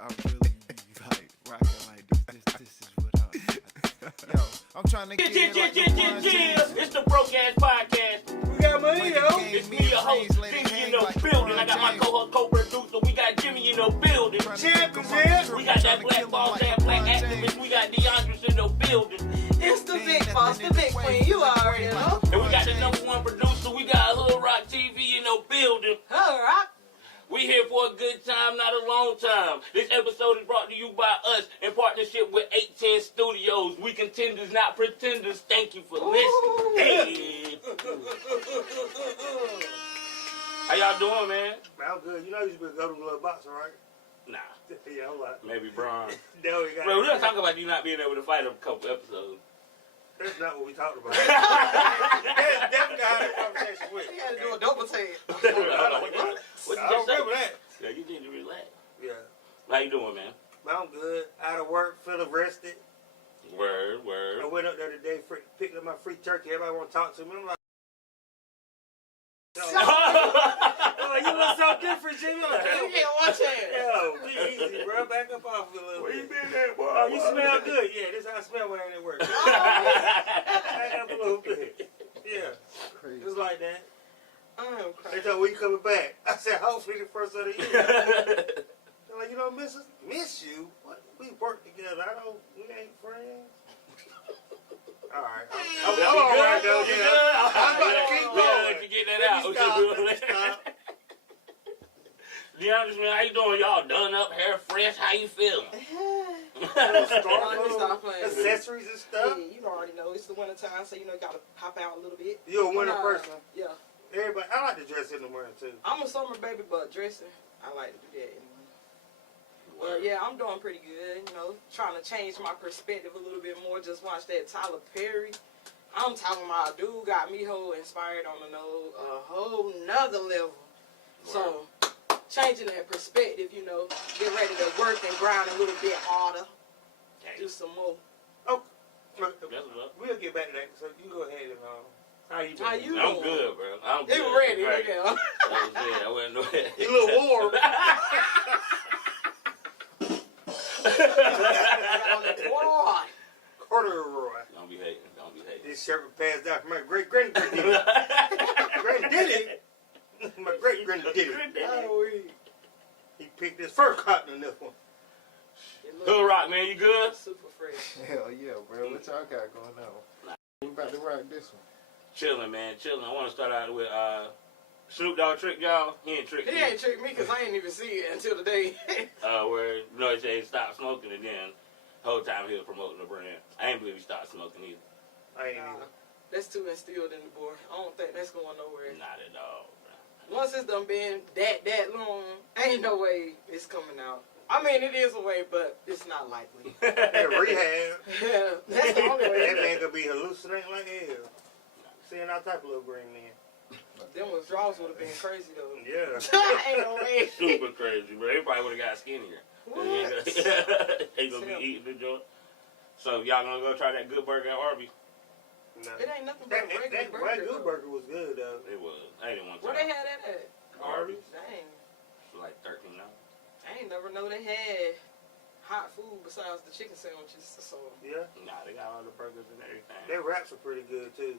I'm really like rocking like this is what yo, I'm trying to get It's the Broke Ass Podcast. We got money, yo. It's me, your host, Zinni in the building. I got my co-host, co-producer. We got Jimmy in the building. Champ. We got that black boss, that black activist. We got Diondris in the building. It's the big boss, the big queen. You already know. And we got the #1 producer. We got Hood Rock TV in the building. All right. We here for a good time, not a long time. This episode is brought to you by us in partnership with 810 Studios. We contenders, not pretenders. Thank you for listening. Hey. How y'all doing, man? I'm good. You know you should go to the little boxer, right? Nah. Yeah, hold on. Maybe Brian. No, we got Bro, we're going to talk about you not being able to fight a couple episodes. That's not what we talked about. That's definitely how the conversation went. We had to do a double take. What you I don't remember that. Yeah, you need to relax. Yeah. How you doing, man? I'm good. Out of work, feeling rested. Word. I went up there today, picked up my free turkey. Everybody want to talk to me. I'm like, you look so different, Jimmy. I'm like, You can't watch it. yo, be easy, bro. Back up off me a little Where you bit. been at, boy? Oh, you smell good. Yeah, this is how I smell when I ain't at work. Back up a little bit. Yeah. crazy. Just like that. I'm They crying. told me, when you coming back? I said, hopefully the first of the year. They're like, you don't miss us? Miss you? What? We work together. We ain't friends. All right. I'm all right, though. Yeah. I'm about to keep going. To get that Let me stop. Diondris, man, how you doing? Y'all done up, hair fresh? How you feeling? Stop playing. Accessories and stuff. Hey, you already know it's the winter time, so you gotta pop out a little bit. You're a winter person. Yeah. Everybody, I like to dress in the winter too. I'm a summer baby, but dressing, I like to do that anyway. Well, yeah, I'm doing pretty good. Trying to change my perspective a little bit more. Just watch that Tyler Perry. I'm talking about dude got me inspired on a whole nother level. So, changing that perspective, get ready to work and grind a little bit harder. Do some more. Oh, That's what's up. we'll get back to that. So you go ahead and how you doing? How you I'm doing? good, bro. I'm good. You ready? Right. Okay. That was it. I wouldn't know that. You a little warm. Boy. Corduroy. Don't be hating. This shirt was passed down from my great-granddaddy. Granddaddy. My great-granddaddy. Oh, He picked his fur cotton in this one. Hood Rock, man, you good? Super fresh. Hell yeah, bro. What y'all got going on? We about to rock this one. Chilling, man. Chilling. I want to start out with Snoop Dogg tricked y'all. He ain't tricked He me. ain't tricked me because I ain't even see it until today. Where he said stop smoking, and then the whole time he was promoting the brand. I ain't believe he stopped smoking either. I ain't either. That's too instilled in the boy. I don't think that's going nowhere. Not at all, bro. Once it's done been that long, ain't no way it's coming out. I mean, it is a way, but it's not likely. Yeah, rehab. Yeah, that's the only way. That man could be hallucinating like hell. Seeing all type of little green men. Them withdrawals would have been crazy, though. Yeah. Ain't no way. Super crazy, bro. Everybody would have got skinnier. What? They gonna be eating the joint. So y'all gonna go try that good burger at Arby's? No. It ain't nothing but a regular That burger. good burger was good, though. It was. I didn't want to Where try they had that at? Arby's. Dang. For like $13. I ain't never know they had hot food besides the chicken sandwiches. So Yeah. Nah, they got all the burgers and everything. Their wraps are pretty good, too.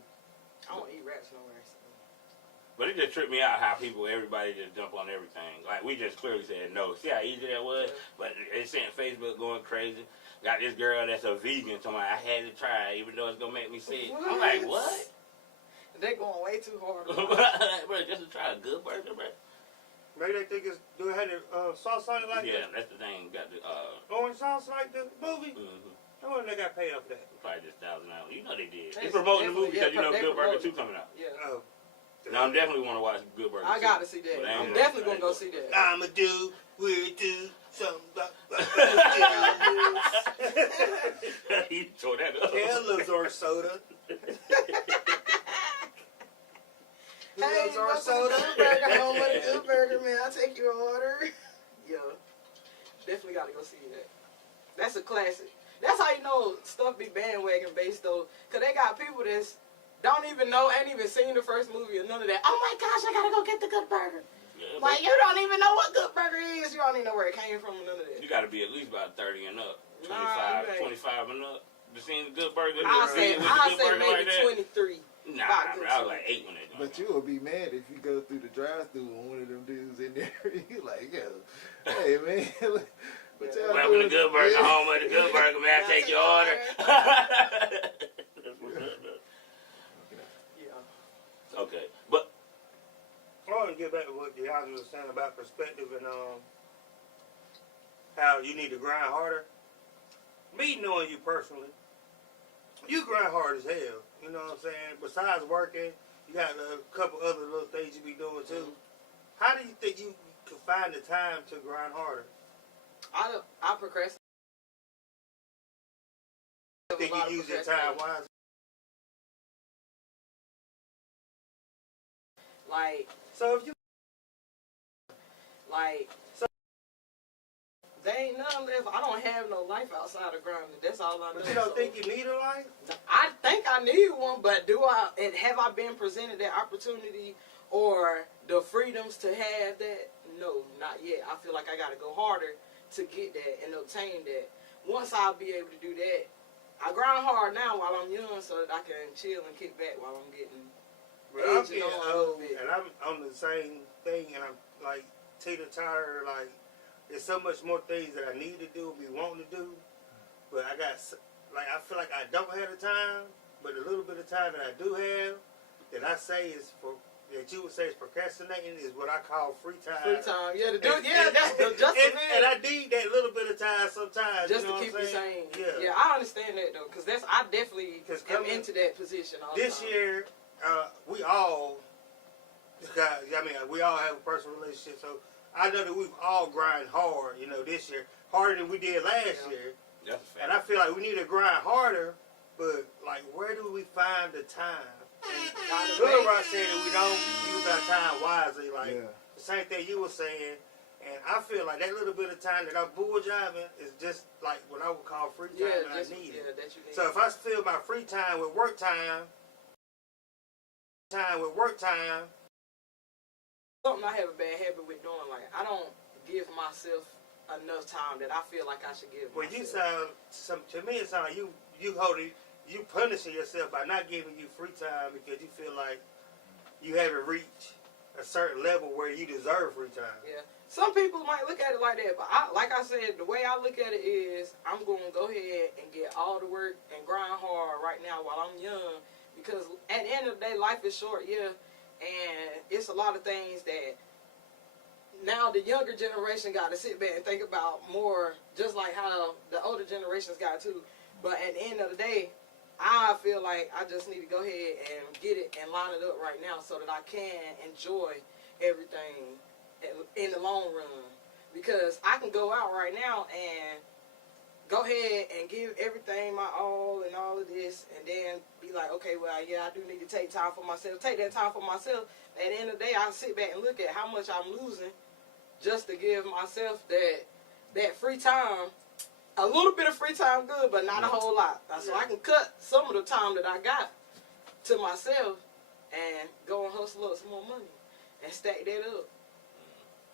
I don't eat wraps nowhere. So. But it just tripped me out how everybody just jump on everything. Like, we just clearly said no. See how easy that was? Yeah. But it sent Facebook going crazy. Got this girl that's a vegan talking about, I had to try it, even though it's going to make me sick. I'm like, what? They going way too hard. Bro, just to try a good burger, bro. Maybe they think it's, do it have the sauce on it like Yeah, that's the thing. Got the, orange sauce like the movie? mm-hmm. I wonder if they got paid off for that. Probably just $1,000. You know they did. They That's promoting the movie definitely- because yeah, Good Burger they 2 coming out. Yeah. Oh. Now, I'm definitely want to watch Good Burger 2. I gotta see that. But I ain't I'm gonna- definitely gonna go see that. I'ma do, we'll do something about He tore that up. Kellogg's or soda. Hey, Kellogg's or what's the soda. good burger? Home with a good burger, man. I'll take your order. Yeah. Definitely gotta go see that. That's a classic. That's how you know stuff be bandwagon based, though. Because they got people that's don't even know, ain't even seen the first movie or none of that. Oh my gosh, I gotta go get the good burger. Yeah, Like, you don't even know what good burger is. You don't even know where it came from, none of that. you got to be at least about 30 and up. 25, Nah, 25 and up. You seen the good burger? I said maybe like 23. Nah, I was like 8 when they done. But you will be mad if you go through the drive-thru and one of them dudes in there. You like, yo, hey man, what y'all Welcome doing? to Good Burger, Yeah. home of the Good Burger. May I take your order? That's what's up, though. Yeah. Okay, but I want to get back to what Diondris was saying about perspective and how you need to grind harder. Me knowing you personally, you grind hard as hell. You know what I'm saying? Besides working, you got a couple other little things you be doing too. How do you think you can find the time to grind harder? I procrastinate. Think you use your time wisely? Like, So if you there ain't nothing left. I don't have no life outside of grinding. That's all I know. but you don't think you need a life? I think I need one, but have I been presented that opportunity or the freedoms to have that? No, not yet. I feel like I got to go harder to get that and obtain that. Once I'll be able to do that, I grind hard now while I'm young so that I can chill and kick back while I'm getting But I'm aging getting on a little old, bit. and I'm on the same thing, and I'm like teeter-totter, like there's so much more things that I need to do, be wanting to do, but I feel like I don't have the time, but the little bit of time that I do have, that I say is that you would say is procrastinating is what I call free time. Free time, yeah, And I need that little bit of time sometimes. just you know to keep what me I'm saying? sane. Yeah, I understand that though, because I definitely am into that position all the This time. year, we all have a personal relationship, so I know that we've all grind hard, this year, harder than we did last year. that's a fact. And I feel like we need to grind harder, but like, where do we find the time? Good Rock said that we don't use our time wisely, like the same thing you were saying. And I feel like that little bit of time that I'm bull jiving is just like what I would call free time, and I need it. that you need. So if I fill my free time with work time, Something I have a bad habit with doing, like I don't give myself enough time that I feel like I should give well, you myself. to me it sounds like you punishing yourself by not giving you free time because you feel like you haven't reached a certain level where you deserve free time. Yeah. Some people might look at it like that, but like I said, the way I look at it is I'm going to go ahead and get all the work and grind hard right now while I'm young, because at the end of the day, life is short, and it's a lot of things that now the younger generation got to sit back and think about more, just like how the older generations got to. But at the end of the day, I feel like I just need to go ahead and get it and line it up right now so that I can enjoy everything in the long run. Because I can go out right now and go ahead and give everything my all and all of this, and then be like, okay, well, yeah, I do need to take time for myself. Take that time for myself. At the end of the day, I sit back and look at how much I'm losing just to give myself that free time. A little bit of free time good, but not a whole lot. So I can cut some of the time that I got to myself and go and hustle up some more money and stack that up.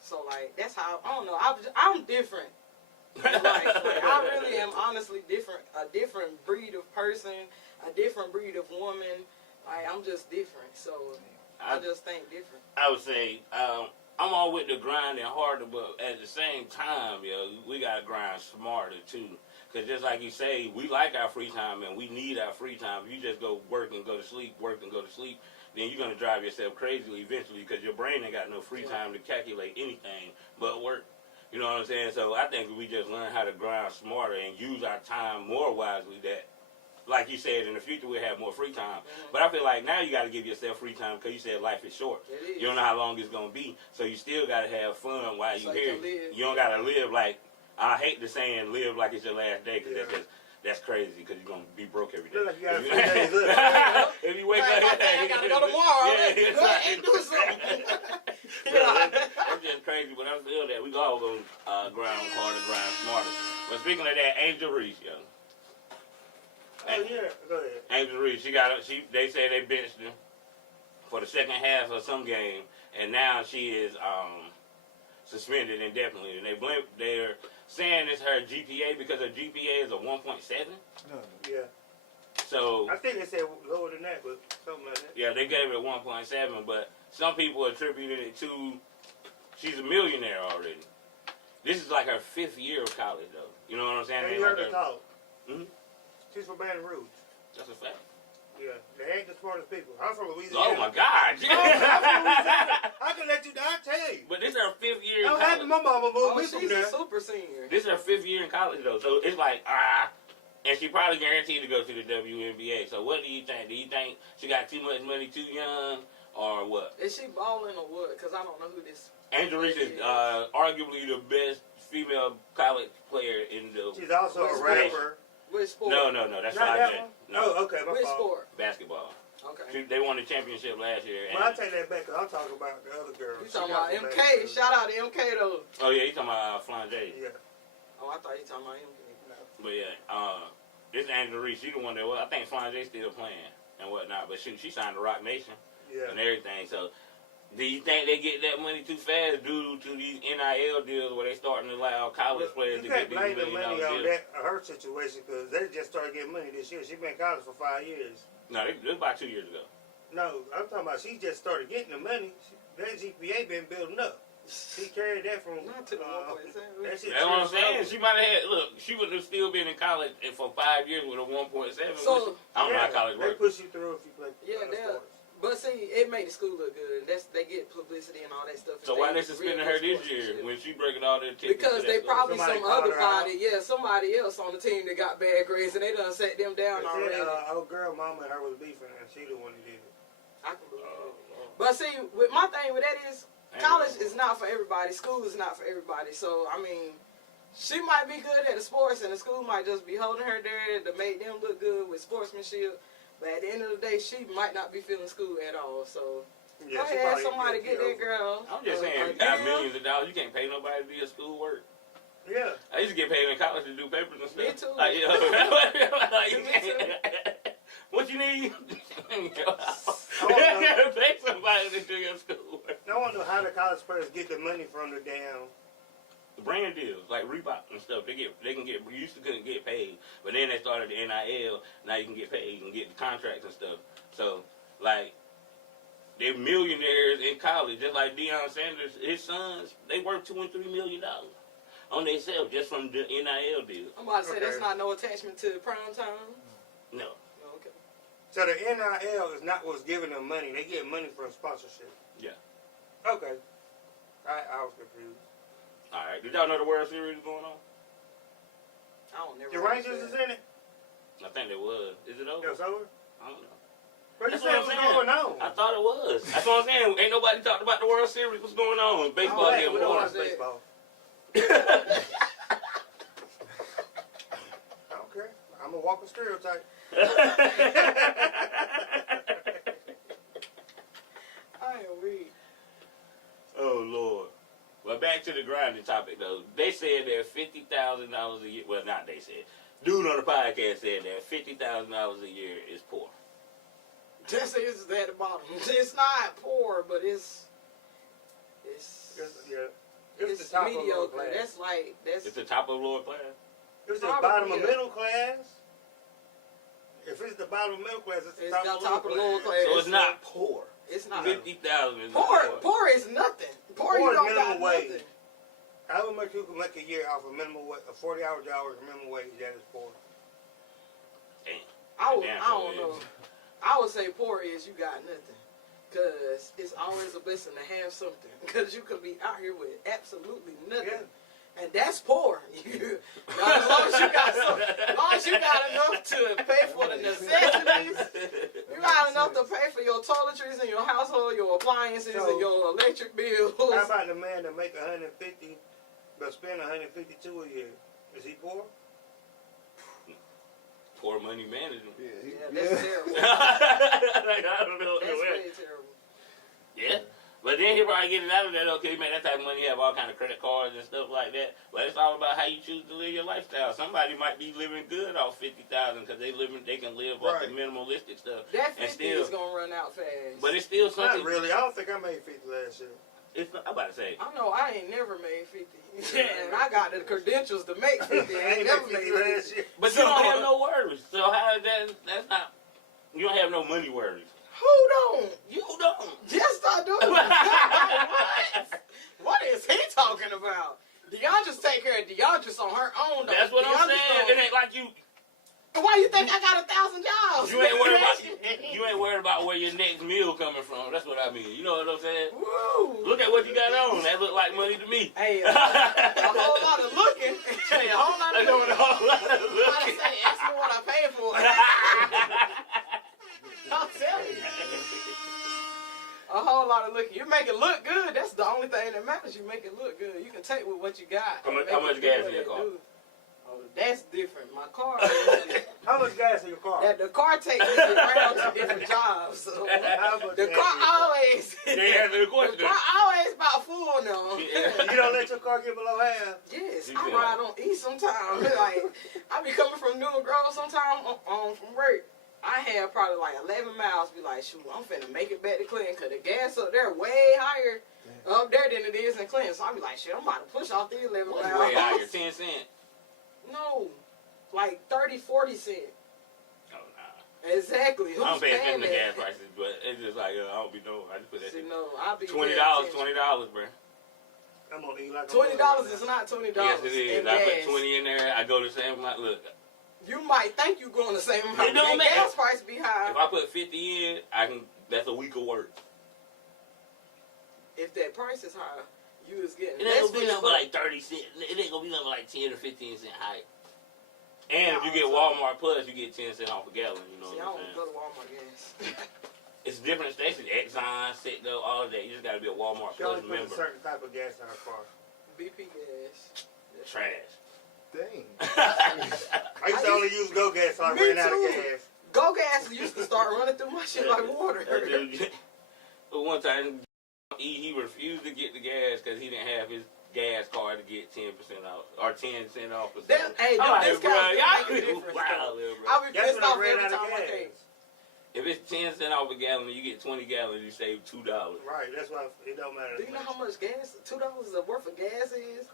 So, like, that's how, I don't know, I'm different. Like, I really am honestly different, a different breed of person, a different breed of woman. Like, I'm just different, so I just think different. I would say I'm all with the grinding harder, but at the same time, we gotta grind smarter too. Cause just like you say, we like our free time and we need our free time. If you just go work and go to sleep, then you're gonna drive yourself crazy eventually, because your brain ain't got no free time to calculate anything but work. You know what I'm saying? So I think we just learn how to grind smarter and use our time more wisely. That, like you said, in the future we'll have more free time. But I feel like now you got to give yourself free time, because you said life is short. It is. You don't know how long it's going to be. So you still got to have fun while you're here. You don't got to live like, I hate the saying live like it's your last day, because that's crazy, because you're going to be broke every day. Like you got 3 days left. If you wake up, I got to go tomorrow. Yeah, Go ahead and do something. That's just crazy, but I feel that we all going to grind harder, grind smarter. But speaking of that, Angel Reese, Oh yeah, go ahead. Angel Reese, they say they benched her. for the second half of some game, and now she is suspended indefinitely. And they're saying it's her GPA because her GPA is a 1.7. No. Yeah. So I think they said lower than that, but something like that. yeah, they gave it a 1.7, but some people attributed it to she's a millionaire already. This is like her 5th year of college, though. You know what I'm saying? And you heard her Like talk. Mhm. She's from Baton Rouge. That's a fact. Yeah, they ain't the smartest people. I'm from Louisiana. Oh my God! I'm from Louisiana. I can let you die, I tell you. But this is her 5th year in I'm happy college. my mama moved Oh, me she's from there. a super senior. This is her 5th year in college, though. So it's like, and she probably guaranteed to go to the WNBA. So what do you think? Do you think she got too much money too young, or what? Is she balling or what? Because I don't know who this. Diondris is arguably the best female college player in the. She's also a rapper. Which sport? No, that's Not not that that. one? No, Oh, okay, my Which fault. sport? basketball. Okay. They won the championship last year. Well, I take that back because I'm talking about the other girl. You She talking not about from MK? Baton Rouge. Shout out to MK though. Oh yeah, you talking about Flan J. Yeah. Oh, I thought you talking about MK. No. But yeah, this Diondris, she the one that I think Flan J still playing and whatnot. But she signed to Rock Nation Yeah. and everything. So do you think they get that money too fast due to these NIL deals where they starting to allow college players You to get can't these blame the money $1 on deals? her situation because they just started getting money this year. She been in college for 5 years. No, this was about 2 years ago. No, I'm talking about she just started getting the money. That GPA been building up. She carried that from. Not to the 1.7. That shit That's what I'm saying. transferred. She might have had, look, she would have still been in college for 5 years with a 1.7. So- I don't know how college They works. push you through if you play. Yeah, they'll- sports. But see, it made the school look good. They get publicity and all that stuff. So why they suspending her this year when she breaking all the tickets? Because they probably Somebody some called other her out. body, somebody else on the team that got bad grades and they done sat them down They already. said, old girl mama and her was beefing and she the one who did it. I can believe it. But see, with my thing with that is, college is not for everybody. School is not for everybody. So, I mean, she might be good at the sports and the school might just be holding her there to make them look good with sportsmanship. But at the end of the day, she might not be feeling school at all. So, Yeah, go she ahead, probably somebody did get that girl. I'm just saying, a you got deal. millions of dollars. You can't pay nobody to do your schoolwork. Yeah. I used to get paid in college to do papers and stuff. Me too. Like, you know, like, you Me can't- what you need? You wanna gotta pay somebody to do your schoolwork. I want to know how the college players get the money from the damn. Brand deals like Reebok and stuff. They can get. You used to couldn't get paid, but then they started the NIL. Now you can get paid. You can get the contracts and stuff. So like, they're millionaires in college, just like Deion Sanders. His sons, they worth $2 and $3 million on themselves just from the NIL deal. I'm about to say, that's Okay. not no attachment to prime time. No, No, okay. So the NIL is not what's giving them money. They get money from sponsorship. Yeah. Okay. I was confused. all right. Did y'all know the World Series is going on? I don't never The Rangers is in it? I think there was. Is it over? It was over? I don't know. But you That's said what it was I'm saying. going on. I thought it was. That's what I'm saying. Ain't nobody talked about the World Series. What's going on? Baseball Oh, getting we don't won. watch baseball. I don't care. I'm a walking stereotype. I am weak. Oh Lord. Well, back to the grinding topic though. They said that $50,000 a year. Well, not they said. Dude on the podcast said that $50,000 a year is poor. Just is at the bottom. It's not poor, but it's Yeah. It's the top of the lower mediocre. class. That's like It's the top of lower class. It's the Probably, bottom of yeah. middle class. If it's the bottom of middle class, it's the top of top of the lower class. So it's not poor. It's not 50,000 is poor. not Poor is nothing. Poor Poor you is don't minimum got wage. nothing. How much you can make a year off a minimum wage, a 40-hour job with a minimum wage? That is poor. Damn. I Damn, don't so know. it is. I would say poor is you got nothing. Because it's always a blessing to have something. Because you could be out here with absolutely nothing. Yeah. And that's poor. As long as you got something. As long as you got enough to pay for the necessities. You got enough to pay for your toiletries in your household, your appliances, So- and your electric bills. How about the man that make 150 but spend 152 a year? Is he poor? Poor money management. Yeah, that's terrible. Like, I don't know. That's way terrible. Yeah. But then he'll probably get it out of that, okay, man, that type of money, have all kind of credit cards and stuff like that. But it's all about how you choose to live your lifestyle. Somebody might be living good off $50,000 because they can live off the minimalistic stuff. That 50 is going to run out fast. But it's still something. Not really. I don't think I made 50 last year. I'm about to say. I know I ain't never made 50. And I got the credentials to make 50. I ain't never made 50 last year. But you don't have no worries. So how is that? That's not. You don't have no money worries. Who don't? You don't. Yes, I do. What is he talking about? Diondris take care of Diondris on her own. Though. That's what I'm saying. It ain't like you. Why you think I got 1,000 jobs? You ain't worried about where your next meal coming from. That's what I mean. You know what I'm saying? Woo. Look at what you got on. That look like money to me. Hey, a whole lot of looking. Hey, a whole lot of looking. Say, ask me what I paid for. I'll tell you. A whole lot of looking. You make it look good. That's the only thing that matters. You make it look good. You can take with what you got. How much gas in your car? Oh, that's different. My car. How much gas in your car? The car takes me around to different jobs. So the car always. The car always about full now. You don't let your car get below half. Yes, I ride on E sometimes. Like I be coming from New Grove sometime from work. I have probably like 11 miles. Be like, shoot, I'm finna make it back to Clinton because the gas up there way higher up there than it is in Clinton. So I be like, shit, I'm about to push off these 11 miles. Way higher, 10 cents. No, like 30, 40 cents. Oh, nah. Exactly. I don't pay attention to gas prices, but it's just like, I don't be knowing. I just put that shit. No, I'll be $20, bro. I'm gonna eat like $20 is not $20. Yes, it is. I put 20 in there. I go the same amount. Look. You might think you're going the same amount. It don't matter. Gas price be high. If I put 50 in, that's a week of work. If that price is high, you is getting. It ain't gonna be nothing but like 30 cents. It ain't gonna be nothing but like 10 or 15 cent high. And if you get Walmart Plus, you get 10 cents off a gallon. You know what I'm saying? I don't go to Walmart gas. It's different stations. Exxon, Citgo, all of that. You just gotta be a Walmart Plus member. A certain type of gas in our car. BP gas. Trash. Dang. I used to only use Go Gas, so I ran out of gas. Go Gas used to start running through my shit like water. But one time, he refused to get the gas because he didn't have his gas card to get 10% off or 10 cents off or something. Hey, this guy make a difference. Wow, I'll be pissed off every time I came. If it's 10 cents off a gallon and you get 20 gallons, you save $2. Right, that's why it don't matter. Do you know how much gas, $2 worth of gas is?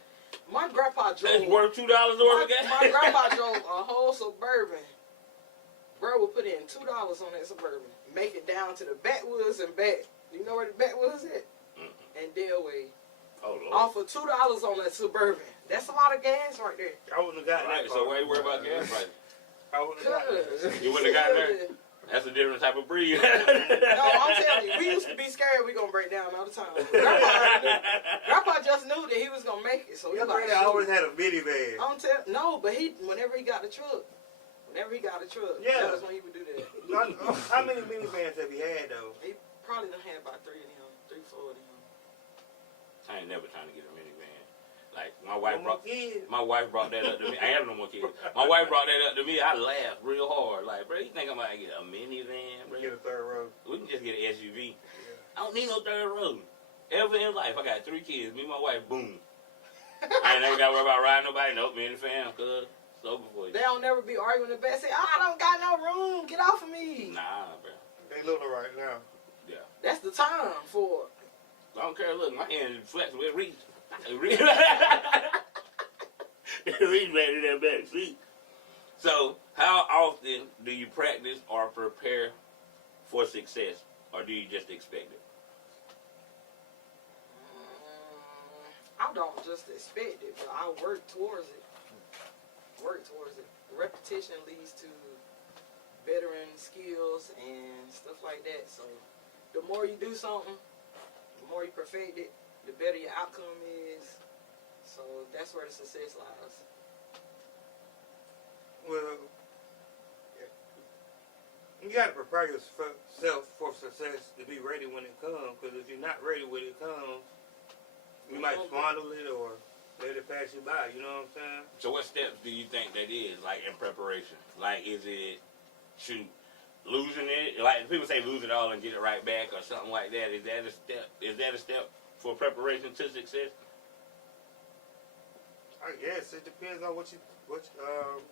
My grandpa drove. It's worth $2 worth of gas? My grandpa drove a whole Suburban. Bro would put in $2 on that Suburban. Make it down to the backwoods and back. You know where the backwoods at? And Delaware. Oh, Lord. Off of $2 on that Suburban. That's a lot of gas right there. I wouldn't have gotten that. So why you worry about gas prices? I wouldn't have gotten that. You wouldn't have gotten there? That's a different type of breed. No, I'm telling you, we used to be scared we gonna break down all the time. Grandpa just knew that he was gonna make it, so he like. I always had a minivan. No, but whenever he got the truck, yeah, that's when he would do that. How many minivans have he had though? He probably done had about 3 of them, 3, 4 of them. I ain't never trying to get a minivan. Like my wife brought that up to me. I have no more kids. My wife brought that up to me. I laughed real hard. Like, bro, you think I'm about to get a minivan, bro? Get a third row. We can just get an SUV. Yeah. I don't need no third row. Ever in life, I got 3 kids. Me and my wife, boom. I ain't never got to worry about riding nobody. Nope, me and the fam, cuz. It's over for you. They don't never be arguing the best. Say, I don't got no room. Get off of me. Nah, bro. They little right now. Yeah. That's the time for it. I don't care. Look, my hand is flexible. It reach. Reach back to that back seat. So, how often do you practice or prepare for success, or do you just expect it? I don't just expect it, but I work towards it. Repetition leads to veteran skills and stuff like that. So, the more you do something, the more you perfect it, the better your outcome is. So that's where the success lies. Well, you got to prepare yourself for success to be ready when it comes. Because if you're not ready when it comes, you might squander it or let it pass you by. You know what I'm saying? So what steps do you think that is, like, in preparation? Like, is it, shoot, losing it? Like people say, lose it all and get it right back, or something like that. Is that a step? Is that a step for preparation to success? I guess it depends on what type of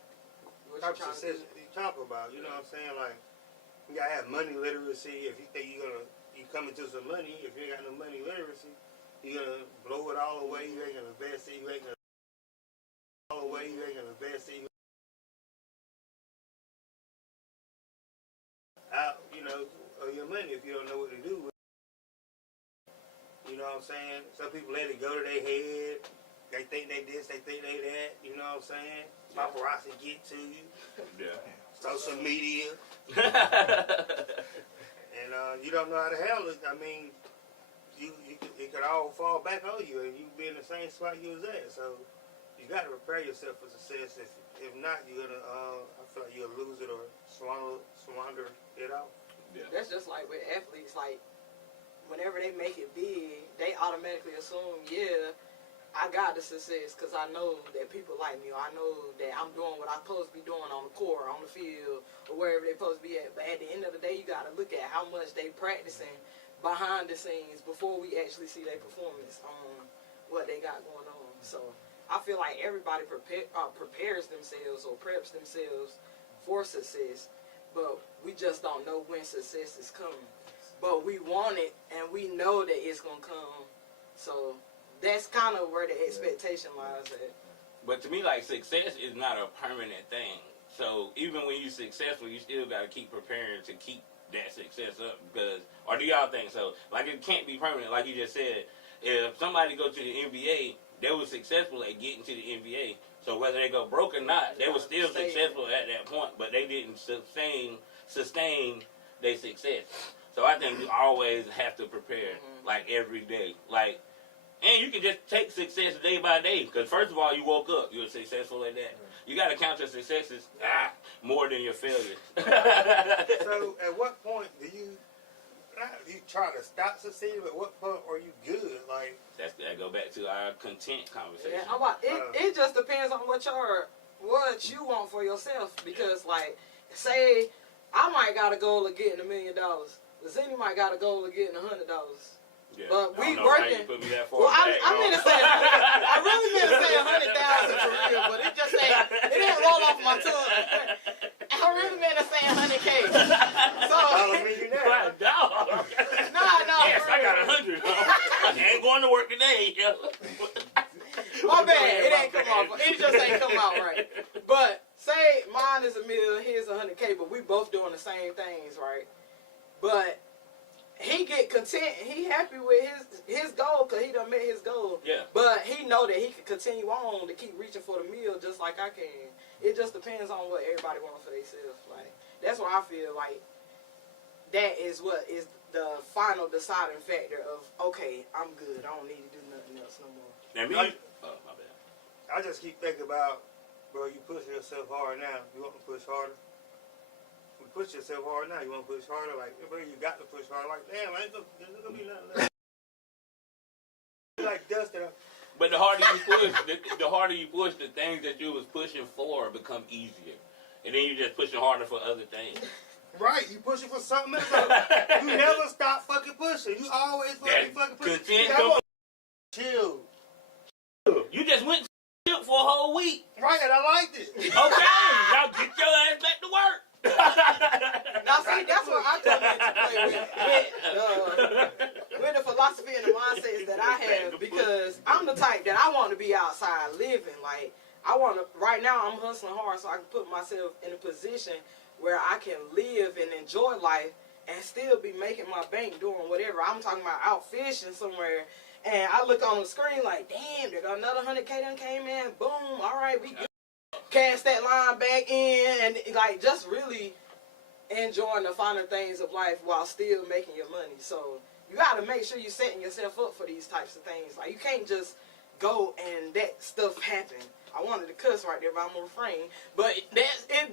trying success you talk about. You know what I'm saying? Like, you gotta have money literacy. If you think you coming to some money, if you ain't got no money literacy, you're gonna blow it all away. You ain't gonna invest it. You ain't gonna all away. You ain't gonna invest it. Out, your money if you don't know what to do with it. You know what I'm saying? Some people let it go to their head. They think they this, they think they that. You know what I'm saying? Paparazzi get to you. Yeah. Social media. And you don't know how to handle it. I mean, it could all fall back on you, and you be in the same spot you was at. So you got to prepare yourself for success. If not, you're gonna. I feel like you'll lose it or squander it out. Yeah. That's just like with athletes. Like, whenever they make it big, they automatically assume, yeah, I got the success because I know that people like me, or I know that I'm doing what I'm supposed to be doing on the court, on the field, or wherever they're supposed to be at. But at the end of the day, you got to look at how much they practicing behind the scenes before we actually see their performance on what they got going on. So I feel like everybody prepares themselves or preps themselves for success, but we just don't know when success is coming. But we want it, and we know that it's going to come. So that's kind of where the expectation lies at. But to me, like, success is not a permanent thing. So even when you're successful, you still got to keep preparing to keep that success up. Because, or do y'all think so? Like, it can't be permanent. Like you just said, if somebody go to the NBA, they were successful at getting to the NBA. So whether they go broke or not, they were still successful at that point. But they didn't sustain their success. So I think we always have to prepare, like, every day. Like, and you can just take success day by day. Because first of all, you woke up. You're successful at that. You got to count your successes more than your failures. So at what point do you try to stop succeeding? At what point are you good? Like, that go back to our content conversation. Yeah, it just depends on what you want for yourself. Because, like, say I might got a goal of getting $1 million. Zinni might got a goal of getting $100. Yeah. But we You working. put me that Well, back, I meant to say, I really meant to say 100,000 for real, but it just it didn't roll off my tongue. I really meant to say 100K. So, follow me now. no. Yes, I got 100. I ain't going to work today. My bad. It ain't come off. It just ain't come out right. But say mine is $1 million, his 100K, but we both doing the same things, right? But he get content. He happy with his goal because he done met his goal. Yeah. But he know that he can continue on to keep reaching for the meal just like I can. It just depends on what everybody wants for themselves. Like, that's why I feel like that is what is the final deciding factor of, okay, I'm good. I don't need to do nothing else no more. And me, my bad. I just keep thinking about, bro, you pushing yourself hard now. You want to push harder? You push yourself hard now. You want to push harder? Like, bro, you got to push harder. Like, damn, there's going to be nothing left. Like dust that. But the harder you push, the things that you was pushing for become easier. And then you just pushing harder for other things. Right, you pushing for something else. You never stop fucking pushing. You always fucking pushing. Chill. You just went to for a whole week. Right, and I liked it. Okay, now get your ass back to work. Now see, that's what I come into play with the philosophy and the mindsets that I have, because I'm the type that I want to be outside living. Like, I want to, right now I'm hustling hard so I can put myself in a position where I can live and enjoy life and still be making my bank doing whatever. I'm talking about out fishing somewhere, and I look on the screen like, damn, there got another 100K done came in, boom, all right, we good. Cast that line back in, and like just really enjoying the finer things of life while still making your money. So you got to make sure you're setting yourself up for these types of things. Like, you can't just go and that stuff happen. I wanted to cuss right there, but I'm gonna refrain. But it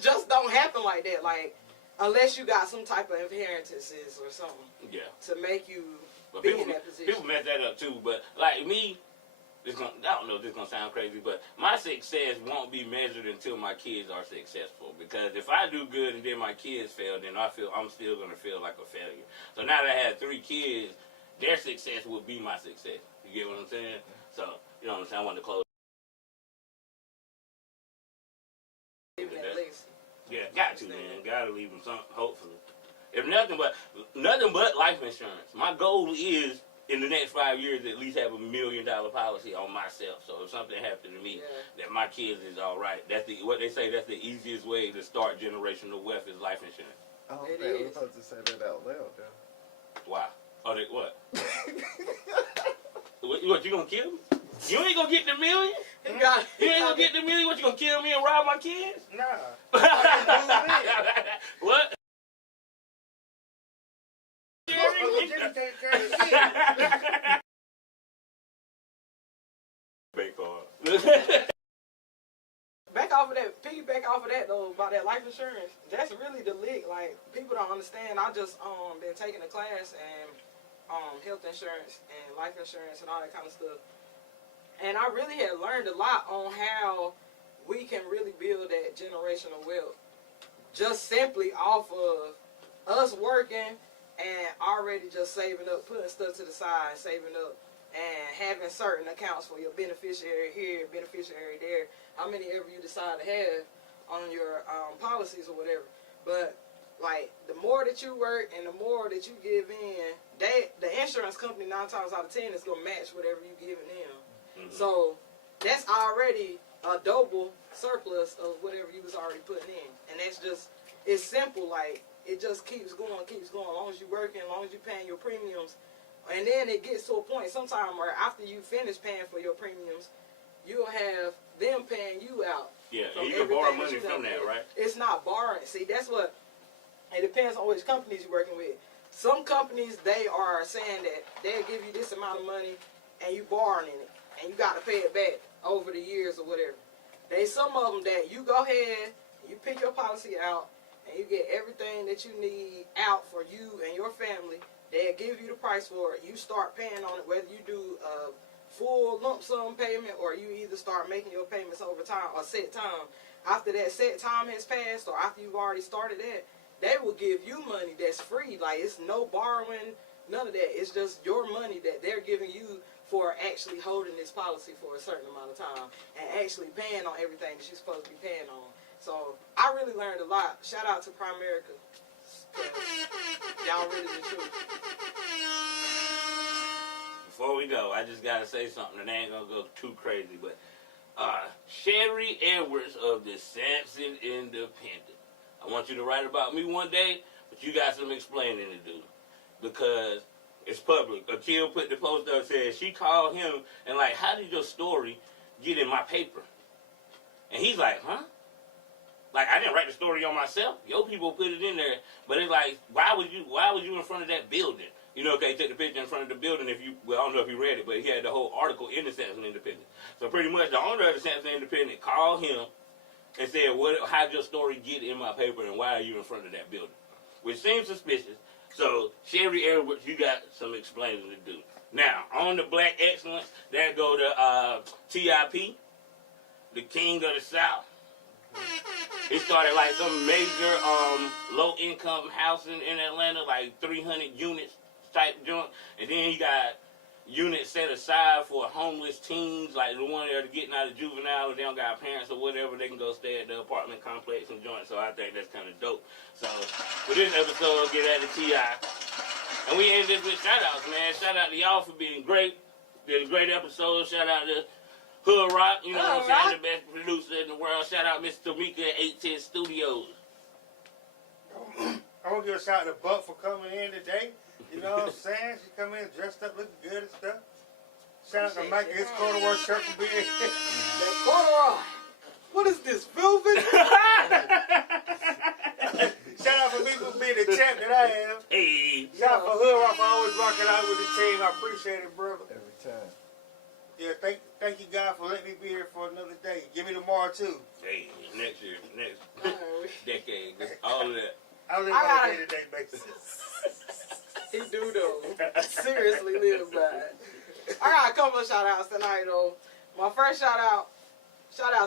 just don't happen like that. Like, unless you got some type of inheritances or something, to make you be in that position. People mess that up too. But like me, I don't know if this is going to sound crazy, but my success won't be measured until my kids are successful. Because if I do good and then my kids fail, then I'm still going to feel like a failure. So now that I have 3 kids, their success will be my success. You get what I'm saying? So, you know what I'm saying? I want to close. Yeah, got to, man. Got to leave them something, hopefully. If nothing but life insurance. My goal is, in the next 5 years, at least have $1 million policy on myself. So if something happened to me, that my kids is all right. That's what they say. That's the easiest way to start generational wealth is life insurance. I don't think we're supposed to say that out loud, though. Why? Oh, they what? What, you gonna kill me? You ain't gonna get the $1 million? You ain't gonna get the $1 million? What, you gonna kill me and rob my kids? Nah. What? Piggyback off of that though, about that life insurance, that's really the lick. Like, people don't understand. I just been taking a class and health insurance and life insurance and all that kind of stuff. And I really had learned a lot on how we can really build that generational wealth. Just simply off of us working and already just saving up, putting stuff to the side, saving up, and having certain accounts for your beneficiary here, beneficiary there, how many ever you decide to have on your policies or whatever. But, like, the more that you work and the more that you give in, the insurance company 9 times out of 10 is going to match whatever you giving them. Mm-hmm. So that's already a double surplus of whatever you was already putting in. And that's just, it's simple. Like, it just keeps going. As long as you're working, as long as you're paying your premiums. And then it gets to a point sometime where after you finish paying for your premiums, you'll have them paying you out. Yeah, and you can borrow money from that, right? It's not borrowing. See, that's what, it depends on which companies you're working with. Some companies, they are saying that they'll give you this amount of money and you borrowing in it. And you got to pay it back over the years or whatever. There's some of them that you go ahead, you pick your policy out, and you get everything that you need out for you and your family. They'll give you the price for it. You start paying on it, whether you do a full lump sum payment or you either start making your payments over time or set time. After that set time has passed or after you've already started that, they will give you money that's free. Like, it's no borrowing, none of that. It's just your money that they're giving you for actually holding this policy for a certain amount of time and actually paying on everything that you're supposed to be paying on. So I really learned a lot. Shout out to Primerica. Y'all really the truth. Before we go, I just gotta say something, and I ain't gonna go too crazy, but Sherry Edwards of the Samson Independent. I want you to write about me one day, but you got some explaining to do because it's public. Akil put the post up, said she called him and like, how did your story get in my paper? And he's like, huh? Like, I didn't write the story on myself. Your people put it in there. But it's like, why was you in front of that building? You know, okay, take the picture in front of the building I don't know if you read it, but he had the whole article in the Samson Independent. So pretty much the owner of the Samson Independent called him and said, how did your story get in my paper and why are you in front of that building? Which seems suspicious. So, Sherry Edwards, you got some explaining to do. Now, on the Black Excellence, there go to TIP, the King of the South. He started like some major low-income housing in Atlanta, like 300 units type joint. And then he got units set aside for homeless teens, like the one that are getting out of juvenile, or they don't got parents or whatever, they can go stay at the apartment complex and joint. So I think that's kind of dope. So for this episode, get at the T.I. And we end this with shout-outs, man. Shout out to y'all for being great. Did a great episode. Shout out to Hood Rock, you know what I'm saying, the best producer in the world. Shout out Miss Tamika at 810 Studios. I want to give a shout out to Buck for coming in today. You know what I'm saying? She come in dressed up, looking good and stuff. Shout out to Mike, his corduroy shirt for being here. That corduroy. What is this, velvet? Shout out for me for being the champ that I am. Hey. Shout out for Hood Rock for always rocking out with the team. I appreciate it, brother. Every time. Yeah, thank you, God, for letting me be here for another day. Give me tomorrow, too. Hey, next year, next decade, all of that. I live on a day-to-day basis. He do, though. Seriously live by it. I got a couple of shout outs tonight though. My first shout out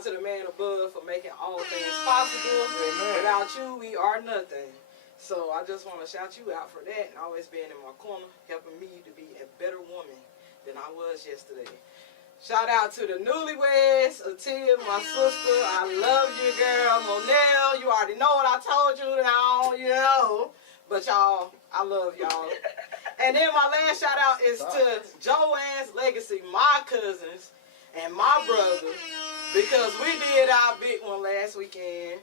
to the man above for making all things possible. Amen. Without you, we are nothing. So I just want to shout you out for that and always being in my corner, helping me to be a better woman than I was yesterday. Shout out to the newlyweds, Atia, my sister. I love you, girl. Monel, you already know what I told you now, you know. But y'all, I love y'all. And then my last shout out is to Joanne's Legacy, my cousins and my brother, because we did our big one last weekend.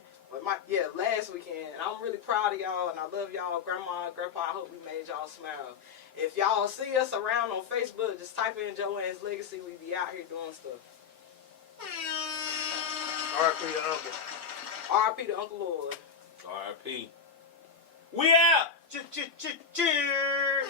Last weekend. And I'm really proud of y'all, and I love y'all, Grandma, Grandpa. I hope we made y'all smile. If y'all see us around on Facebook, just type in Joanne's Legacy. We be out here doing stuff. R.I.P. to Uncle. R.I.P. to Uncle Lloyd. R.I.P. We out! Cheers!